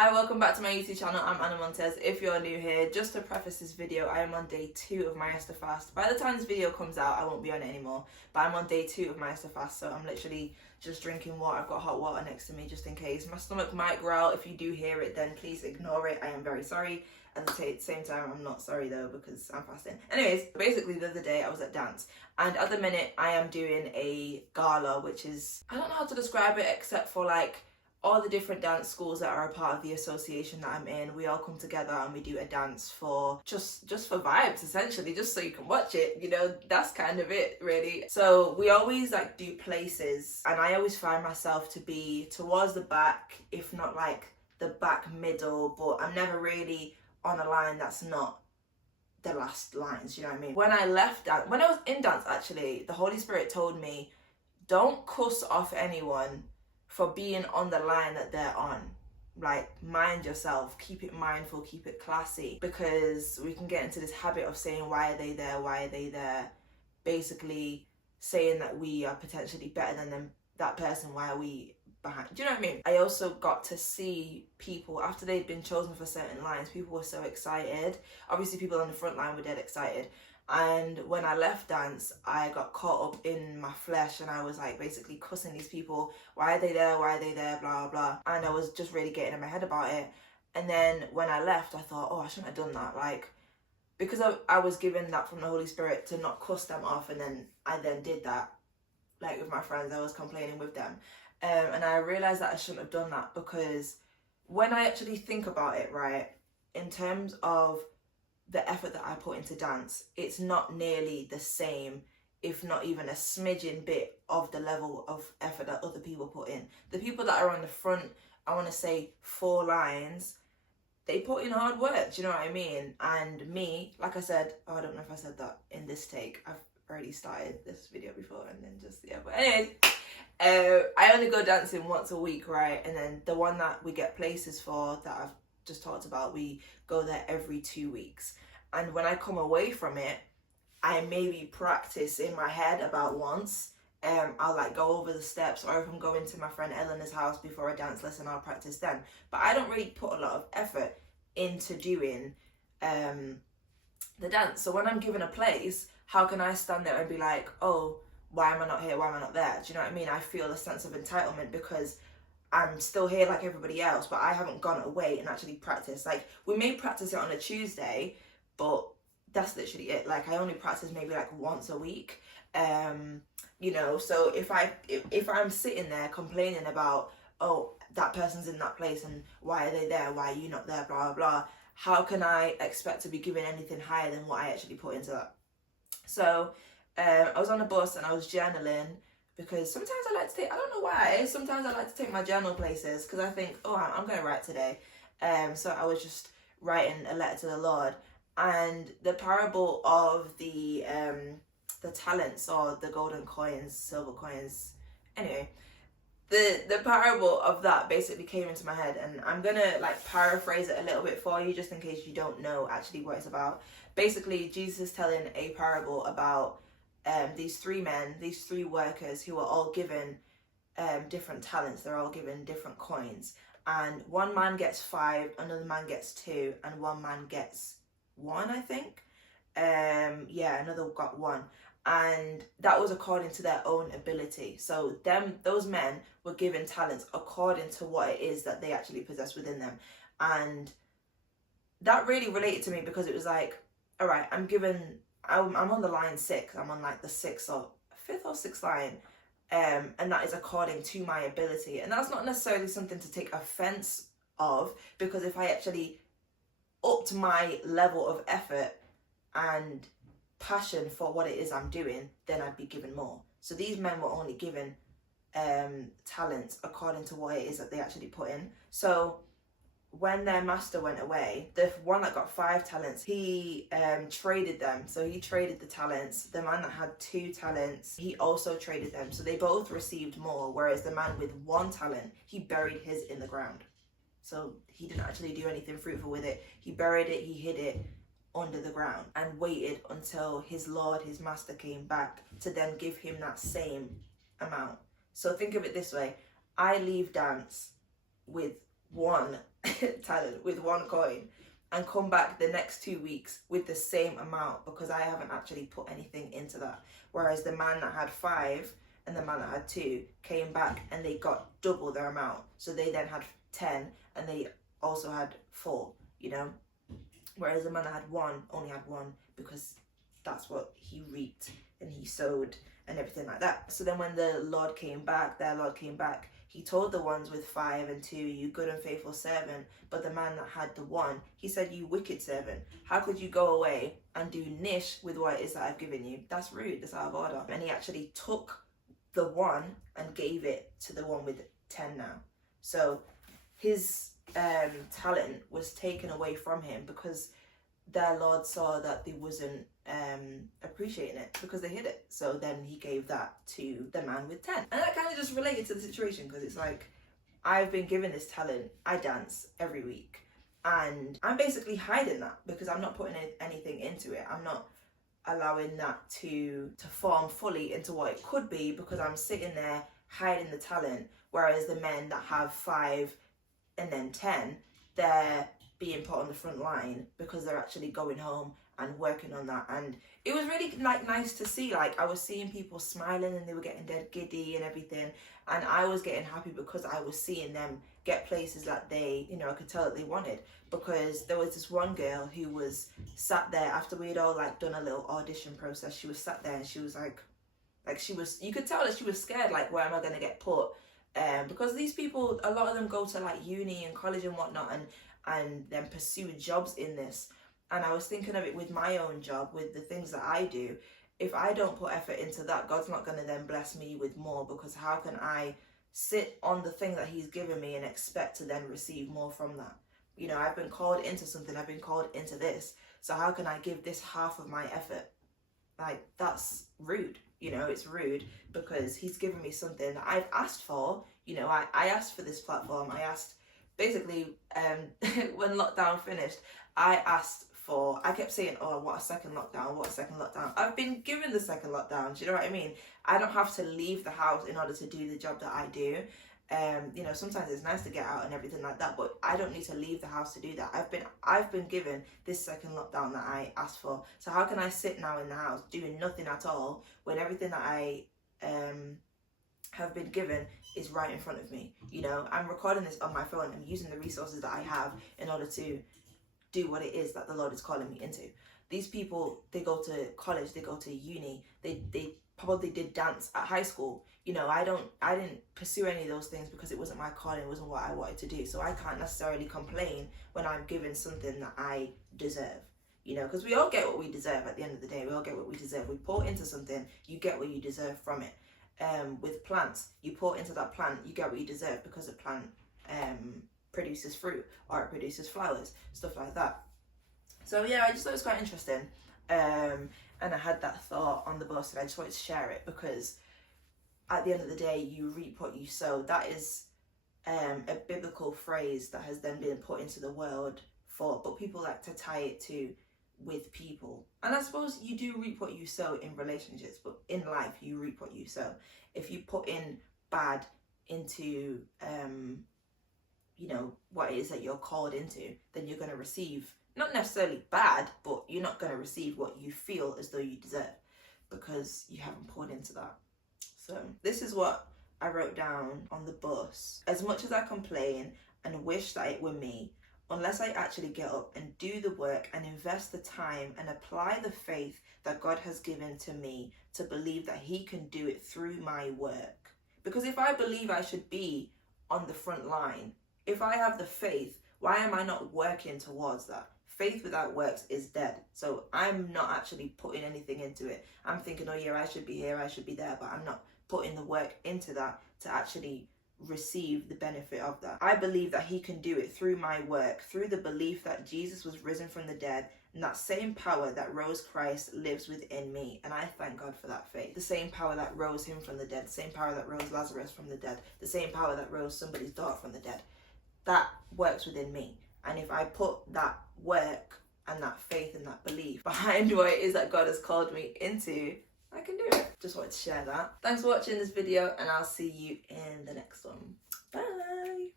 Hi, welcome back to my YouTube channel. I'm Anna Montez. If you're new here, just to preface this video, I am on day 2 of my Esther fast. By the time this video comes out, I won't be on it anymore, but I'm on day 2 of my Esther fast, so I'm literally just drinking water. I've got hot water next to me just in case. My stomach might growl. If you do hear it, then please ignore it. I am very sorry. At the same time, I'm not sorry though, because I'm fasting. Anyways, basically the other day I was at dance, and at the minute I am doing a gala, which is, I don't know how to describe it except for like all the different dance schools that are a part of the association that I'm in. We all come together and we do a dance for just for vibes, essentially, just so you can watch it, you know. That's kind of it, really. So we always like do places, and I always find myself to be towards the back, if not like the back middle, but I'm never really on a line that's not the last lines, you know what I mean? When I left dance, when I was in dance actually, the Holy Spirit told me, don't cuss off anyone for being on the line that they're on. Like, mind yourself, keep it mindful, keep it classy, because we can get into this habit of saying, why are they there, why are they there? Basically saying that we are potentially better than them, that person, why are we behind? Do you know what I mean? I also got to see people, after they'd been chosen for certain lines, people were so excited. Obviously people on the front line were dead excited. And when I left dance, I got caught up in my flesh, and I was like basically cussing these people. Why are they there? Why are they there? Blah, blah, blah. And I was just really getting in my head about it. And then when I left, I thought, oh, I shouldn't have done that. Like, because I was given that from the Holy Spirit to not cuss them off, and then I then did that, like with my friends, I was complaining with them. And I realized that I shouldn't have done that, because when I actually think about it, right, in terms of the effort that I put into dance, it's not nearly the same, if not even a smidgen bit of the level of effort that other people put in. The people that are on the front, I want to say 4 lines, they put in hard work, do you know what I mean? And me, like I said, oh, I don't know if I said that in this take, I've already started this video before and then just, yeah, but anyways, I only go dancing once a week, right? And then the one that we get places for, that I've just talked about, we go there every 2 weeks. And when I come away from it, I maybe practice in my head about once. I'll like go over the steps, or if I'm going to my friend Eleanor's house before a dance lesson, I'll practice then. But I don't really put a lot of effort into doing the dance. So when I'm given a place, how can I stand there and be like, oh, why am I not here? Why am I not there? Do you know what I mean? I feel a sense of entitlement because I'm still here like everybody else, but I haven't gone away and actually practiced. Like, we may practice it on a Tuesday, but that's literally it. Like, I only practice maybe like once a week. You know, so if I'm sitting there complaining about, oh, that person's in that place and why are they there? Why are you not there? Blah, blah, blah. How can I expect to be given anything higher than what I actually put into that? So I was on a bus and I was journaling, because sometimes I like to take, I don't know why, sometimes I like to take my journal places, because I think, oh, I'm going to write today. So I was just writing a letter to the Lord, and the parable of the talents, or the golden coins, silver coins, anyway, the parable of that basically came into my head, and I'm going to like paraphrase it a little bit for you, just in case you don't know actually what it's about. Basically, Jesus is telling a parable about these 3 men, these 3 workers who are all given different talents. They're all given different coins, and one man gets 5, another man gets 2, and one man gets 1, I think. Yeah, another got 1, and that was according to their own ability. So those men were given talents according to what it is that they actually possess within them. And that really related to me, because it was like, all right, I'm on the line 6. I'm on like the 5th or 6th line. And that is according to my ability. And that's not necessarily something to take offense of, because if I actually upped my level of effort and passion for what it is I'm doing, then I'd be given more. So these men were only given talents according to what it is that they actually put in. So when their master went away, the one that got 5 talents, he traded them. So he traded the talents. The man that had 2 talents, he also traded them. So they both received more, whereas the man with 1 talent, he buried his in the ground. So he didn't actually do anything fruitful with it. He buried it, he hid it under the ground, and waited until his Lord, his master, came back to then give him that same amount. So think of it this way. I leave dance with 1 talent with 1 coin and come back the next 2 weeks with the same amount because I haven't actually put anything into that. Whereas the man that had 5 and the man that had 2 came back and they got double their amount. So they then had 10 and they also had 4, you know? Whereas the man that had 1 only had 1 because that's what he reaped and he sowed and everything like that. So then when the Lord came back, their Lord came back, he told the ones with 5 and 2, you good and faithful servant. But the man that had the 1, he said, you wicked servant. How could you go away and do nish with what it is that I've given you? That's rude, that's out of order. And he actually took the 1 and gave it to the one with 10 now. So his talent was taken away from him because their Lord saw that they wasn't appreciating it because they hid it. So then he gave that to the man with 10. And that kind of just related to the situation because it's like, I've been given this talent, I dance every week, and I'm basically hiding that because I'm not putting anything into it. I'm not allowing that to form fully into what it could be because I'm sitting there hiding the talent. Whereas the men that have 5 and then 10, they're being put on the front line because they're actually going home and working on that. And it was really like nice to see. Like I was seeing people smiling and they were getting dead giddy and everything, and I was getting happy because I was seeing them get places that they, you know, I could tell that they wanted. Because there was this one girl who was sat there after we'd all like done a little audition process. She was sat there and she was like she was, you could tell that she was scared, like, where am I going to get put? Because these people, a lot of them go to like uni and college and whatnot and then pursue jobs in this. And I was thinking of it with my own job, with the things that I do. If I don't put effort into that, God's not going to then bless me with more, because how can I sit on the thing that he's given me and expect to then receive more from that? You know, I've been called into something, I've been called into this. So how can I give this half of my effort? Like, that's rude. You know, it's rude because he's given me something that I've asked for. You know, I asked for this platform. I asked, basically, when lockdown finished, I kept saying, oh, what a second lockdown, what a second lockdown. I've been given the second lockdown, do you know what I mean? I don't have to leave the house in order to do the job that I do. You know, sometimes it's nice to get out and everything like that, but I don't need to leave the house to do that. I've been given this second lockdown that I asked for. So how can I sit now in the house doing nothing at all when everything that I have been given is right in front of me? You know, I'm recording this on my phone and using the resources that I have in order to do what it is that the Lord is calling me into. These people, they go to college, they go to uni, they probably did dance at high school. You know, I didn't pursue any of those things because it wasn't my calling, it wasn't what I wanted to do. So I can't necessarily complain when I'm given something that I deserve. You know, because we all get what we deserve at the end of the day. We all get what we deserve. We pour into something, you get what you deserve from it. With plants, you pour into that plant, you get what you deserve because the plant produces fruit or it produces flowers, stuff like that. So yeah, I just thought it was quite interesting. And I had that thought on the bus and I just wanted to share it because at the end of the day, you reap what you sow. That is a biblical phrase that has then been put into the world but people like to tie it to with people. And I suppose you do reap what you sow in relationships, but in life you reap what you sow. If you put in bad into you know, what it is that you're called into, then you're going to receive, not necessarily bad, but you're not going to receive what you feel as though you deserve because you haven't poured into that. So this is what I wrote down on the bus. As much as I complain and wish that it were me, unless I actually get up and do the work and invest the time and apply the faith that God has given to me to believe that he can do it through my work. Because if I believe I should be on the front line, if I have the faith, why am I not working towards that? Faith without works is dead. So I'm not actually putting anything into it. I'm thinking, oh yeah, I should be here, I should be there, but I'm not putting the work into that to actually receive the benefit of that. I believe that he can do it through my work, through the belief that Jesus was risen from the dead, and that same power that rose Christ lives within me. And I thank God for that faith. The same power that rose him from the dead, the same power that rose Lazarus from the dead, the same power that rose somebody's daughter from the dead, that works within me. And if I put that work and that faith and that belief behind what it is that God has called me into, I can do it. Just wanted to share that. Thanks for watching this video and I'll see you in the next one. Bye.